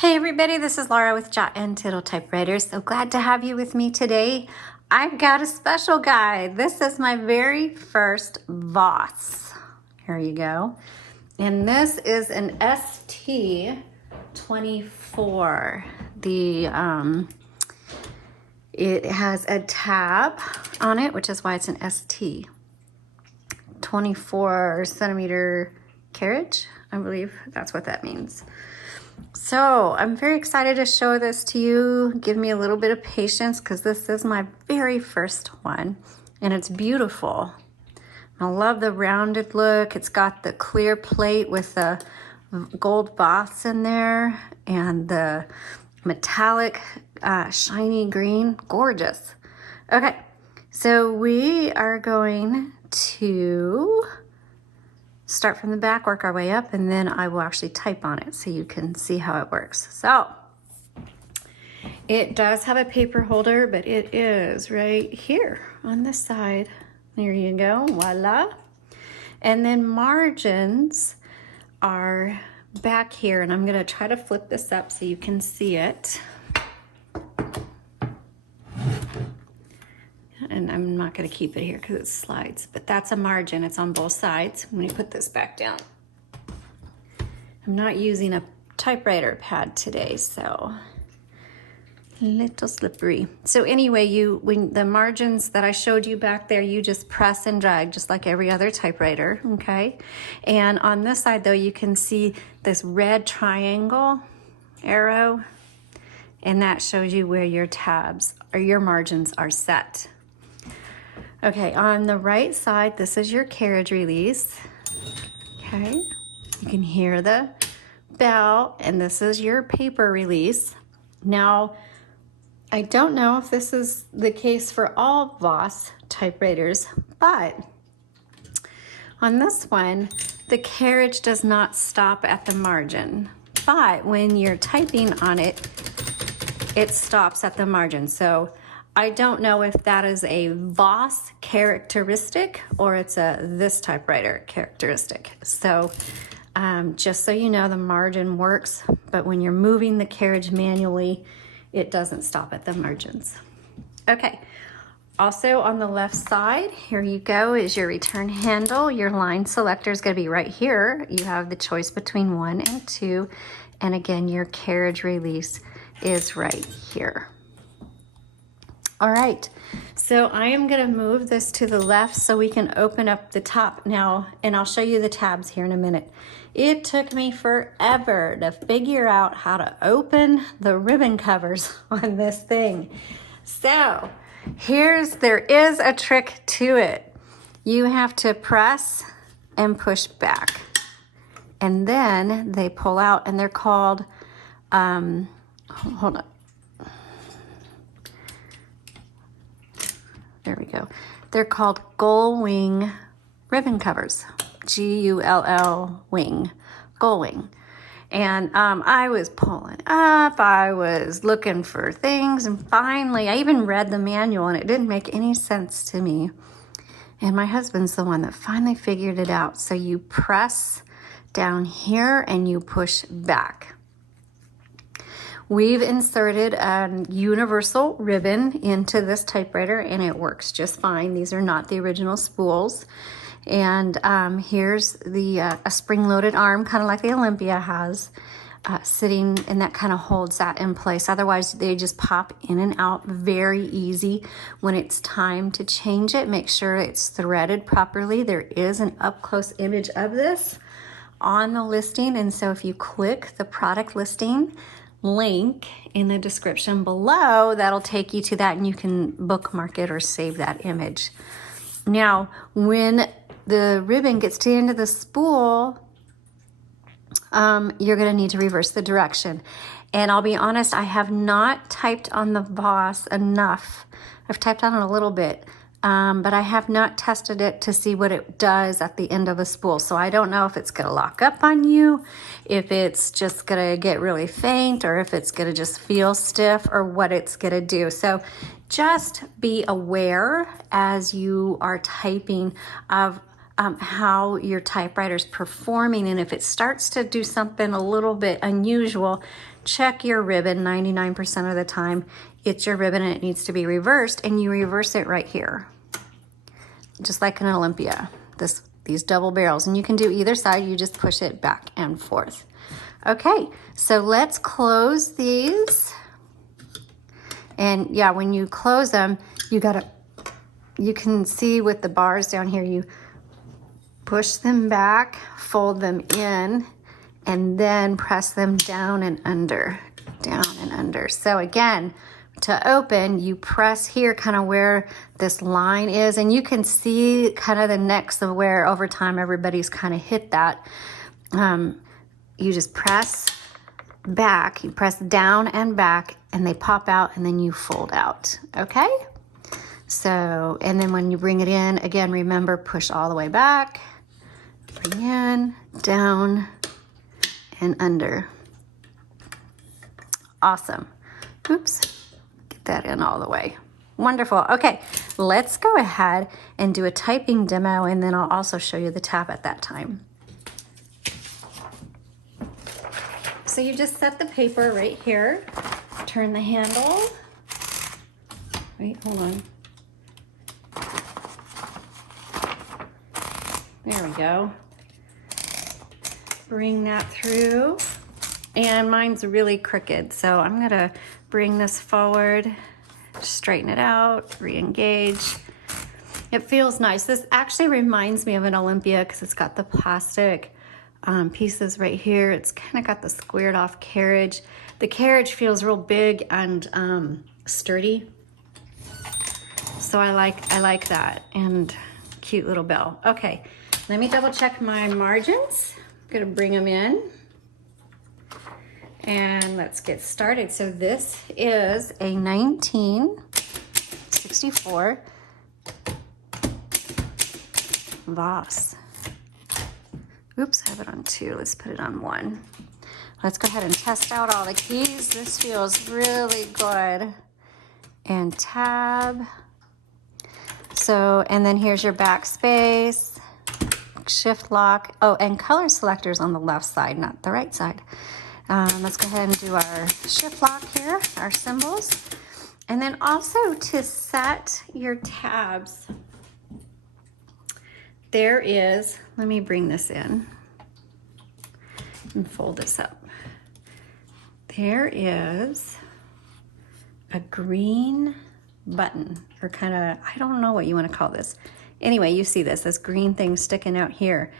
Hey everybody, this is Laura with Untitled Typewriters. So glad to have you with me today. I've got a special guide. This is my very first Voss. Here you go. And this is an ST24. It has a tab on it, which is why it's an ST. 24 centimeter carriage, I believe that's what that means. So I'm very excited to show this to you. Give me a little bit of patience because this is my very first one and it's beautiful. I love the rounded look. It's got the clear plate with the gold Voss in there and the metallic shiny green. Gorgeous. Okay, so we are going to start from the back, work our way up, and then I will actually type on it so you can see how it works. So it does have a paper holder, but it is right here on this side. There you go, voila. And then margins are back here, and I'm gonna try to flip this up so you can see it. And I'm not going to keep it here because it slides, but that's a margin. It's on both sides. I'm going to put this back down. I'm not using a typewriter pad today, so a little slippery. So anyway, when the margins that I showed you back there, you just press and drag just like every other typewriter, okay? And on this side though, you can see this red triangle arrow, and that shows you where your tabs or your margins are set. Okay, on the right side, this is your carriage release. Okay, you can hear the bell, and this is your paper release. Now, I don't know if this is the case for all Voss typewriters, but on this one, the carriage does not stop at the margin. But when you're typing on it, it stops at the margin. So I don't know if that is a Voss characteristic or it's a this typewriter characteristic. So just so you know, the margin works, but when you're moving the carriage manually, it doesn't stop at the margins. Okay, also on the left side, here you go, is your return handle. Your line selector is going to be right here. You have the choice between 1 and 2. And again, your carriage release is right here. All right, so I am gonna move this to the left so we can open up the top now, and I'll show you the tabs here in a minute. It took me forever to figure out how to open the ribbon covers on this thing. So there is a trick to it. You have to press and push back, and then they pull out, and they're called, hold on. There we go. They're called gull wing ribbon covers. G-U-L-L wing, gull wing. And I was pulling up, I was looking for things, and finally, I even read the manual and it didn't make any sense to me. And my husband's the one that finally figured it out. So you press down here and you push back. We've inserted a universal ribbon into this typewriter and it works just fine. These are not the original spools. And here's a spring-loaded arm, kind of like the Olympia has, sitting, and that kind of holds that in place. Otherwise, they just pop in and out very easy. When it's time to change it, make sure it's threaded properly. There is an up-close image of this on the listing, and so if you click the product listing link in the description below, that'll take you to that and you can bookmark it or save that image. Now, when the ribbon gets to the end of the spool, you're going to need to reverse the direction. And I'll be honest, I have not typed on the Voss enough. I've typed on it a little bit, but I have not tested it to see what it does at the end of a spool. So I don't know if it's going to lock up on you, if it's just going to get really faint, or if it's going to just feel stiff, or what it's going to do. So just be aware as you are typing of how your typewriter's performing, and if it starts to do something a little bit unusual, check your ribbon. 99% of the time it's your ribbon and it needs to be reversed, and you reverse it right here, just like an Olympia, these double barrels, and you can do either side. You just push it back and forth. Okay, so let's close these. And yeah, when you close them, you can see with the bars down here, you push them back, fold them in, and then press them down and under, down and under. So again, to open, you press here kind of where this line is, and you can see kind of the necks of where over time everybody's kind of hit that. You just press back, you press down and back, and they pop out, and then you fold out, okay? So, and then when you bring it in, again, remember, push all the way back, bring in, down, and under. Awesome. Oops, get that in all the way. Wonderful. Okay, let's go ahead and do a typing demo, and then I'll also show you the tab at that time. So you just set the paper right here, turn the handle. Wait, hold on. There we go. Bring that through. And mine's really crooked, so I'm gonna bring this forward, straighten it out, re-engage. It feels nice. This actually reminds me of an Olympia because it's got the plastic pieces right here. It's kind of got the squared off carriage. The carriage feels real big and sturdy. So I like that, and cute little bell. Okay, let me double check my margins. I'm gonna bring them in and let's get started. So this is a 1964 Voss. Oops, I have it on 2. Let's put it on 1. Let's go ahead and test out all the keys. This feels really good. And tab. So, and then here's your backspace, shift lock. Oh, and color selectors on the left side, not the right side. Let's go ahead and do our shift lock here, our symbols. And then also to set your tabs, there is, let me bring this in and fold this up. There is a green button, or kind of, I don't know what you want to call this. Anyway, you see this green thing sticking out here.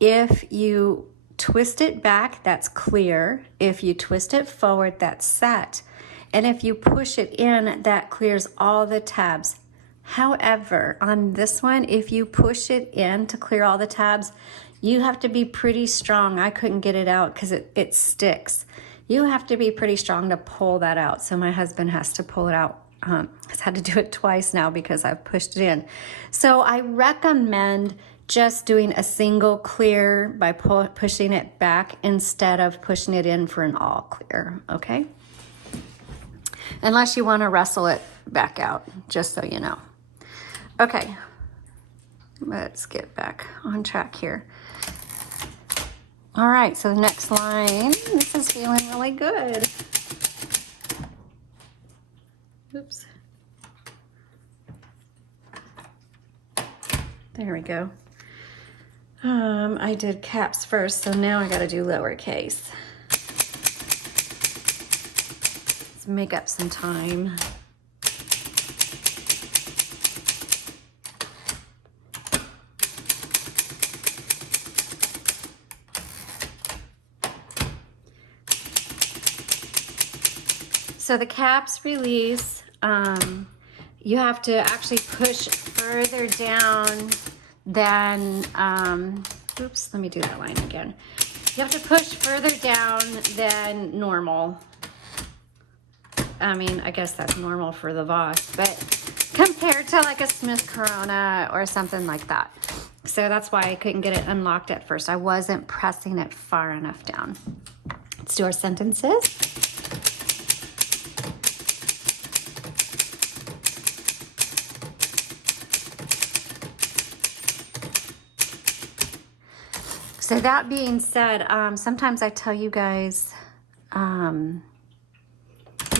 If you twist it back, that's clear. If you twist it forward, that's set. And if you push it in, that clears all the tabs. However, on this one, if you push it in to clear all the tabs, you have to be pretty strong. I couldn't get it out because it sticks. You have to be pretty strong to pull that out. So my husband has to pull it out. He's had to do it twice now because I've pushed it in. So I recommend just doing a single clear by pushing it back instead of pushing it in for an all clear, okay? Unless you want to wrestle it back out, just so you know. Okay, let's get back on track here. All right, so the next line, this is feeling really good. Oops. There we go. I did caps first, so now I got to do lowercase. Let's make up some time. So the caps release, you have to actually push further down than, oops, let me do that line again. You have to push further down than normal. I mean, I guess that's normal for the Voss, but compared to like a Smith Corona or something like that. So that's why I couldn't get it unlocked at first. I wasn't pressing it far enough down. Let's do our sentences. So that being said, sometimes I tell you guys, you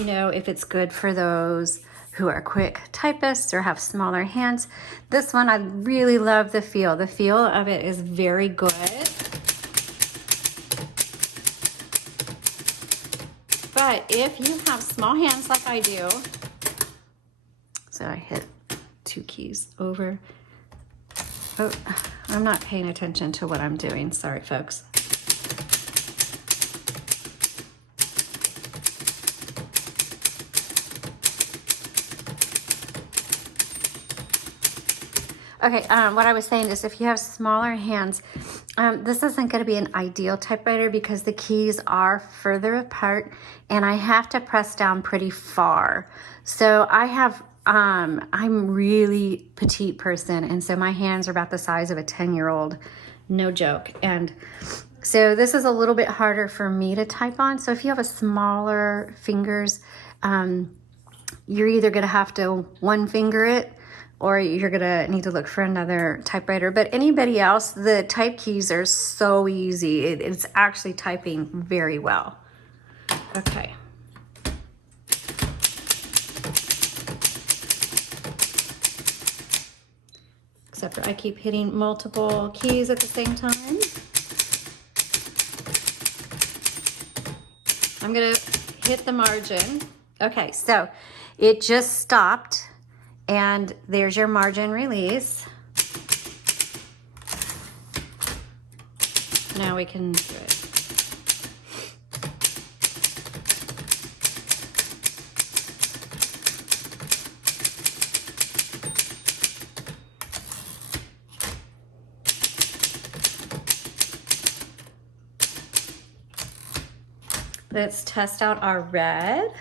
know, if it's good for those who are quick typists or have smaller hands. This one, I really love the feel. The feel of it is very good. But if you have small hands like I do, so I hit 2 keys over. Oh, I'm not paying attention to what I'm doing. Sorry, folks. Okay, what I was saying is if you have smaller hands, this isn't going to be an ideal typewriter because the keys are further apart and I have to press down pretty far. So I have, I'm really petite person, and so my hands are about the size of a 10-year-old, no joke. And so this is a little bit harder for me to type on. So if you have a smaller fingers, you're either going to have to one finger it, or you're gonna need to look for another typewriter. But anybody else, the type keys are so easy. It's actually typing very well. Okay. Except for I keep hitting multiple keys at the same time. I'm gonna hit the margin. Okay, so it just stopped. And there's your margin release. Now we can do it. Let's test out our red.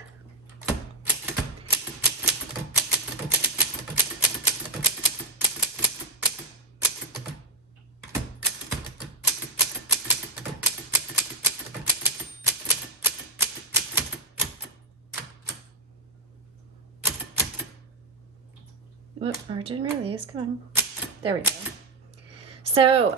Whoop, margin release, come on. There we go. So,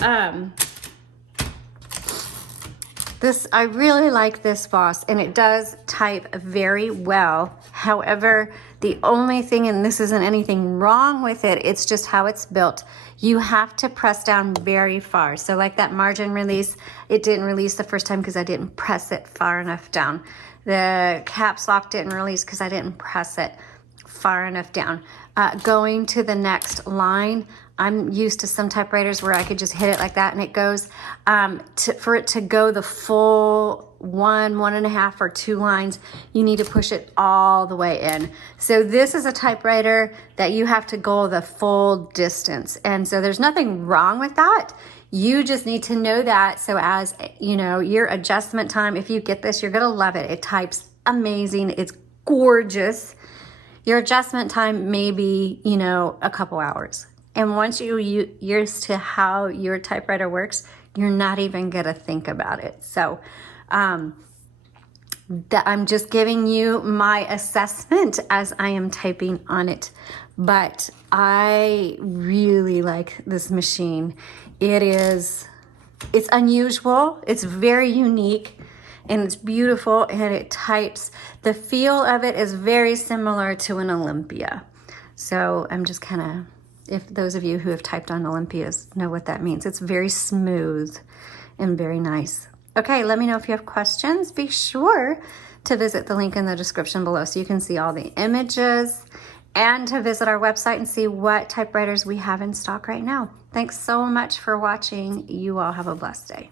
I really like this Voss, and it does type very well. However, the only thing, and this isn't anything wrong with it, it's just how it's built. You have to press down very far. So like that margin release, it didn't release the first time because I didn't press it far enough down. The caps lock didn't release because I didn't press it far enough down. Going to the next line, I'm used to some typewriters where I could just hit it like that and it goes. For it to go the full 1.5, or 2 lines, you need to push it all the way in. So this is a typewriter that you have to go the full distance. And so there's nothing wrong with that. You just need to know that. So as you know, your adjustment time, if you get this, you're gonna love it. It types amazing, it's gorgeous. Your adjustment time may be, you know, a couple hours. And once you're used to how your typewriter works, you're not even gonna think about it. So I'm just giving you my assessment as I am typing on it. But I really like this machine. It's unusual, it's very unique, and it's beautiful, and it types. The feel of it is very similar to an Olympia. So I'm just kind of, if those of you who have typed on Olympias know what that means. It's very smooth and very nice. Okay, let me know if you have questions. Be sure to visit the link in the description below so you can see all the images and to visit our website and see what typewriters we have in stock right now. Thanks so much for watching. You all have a blessed day.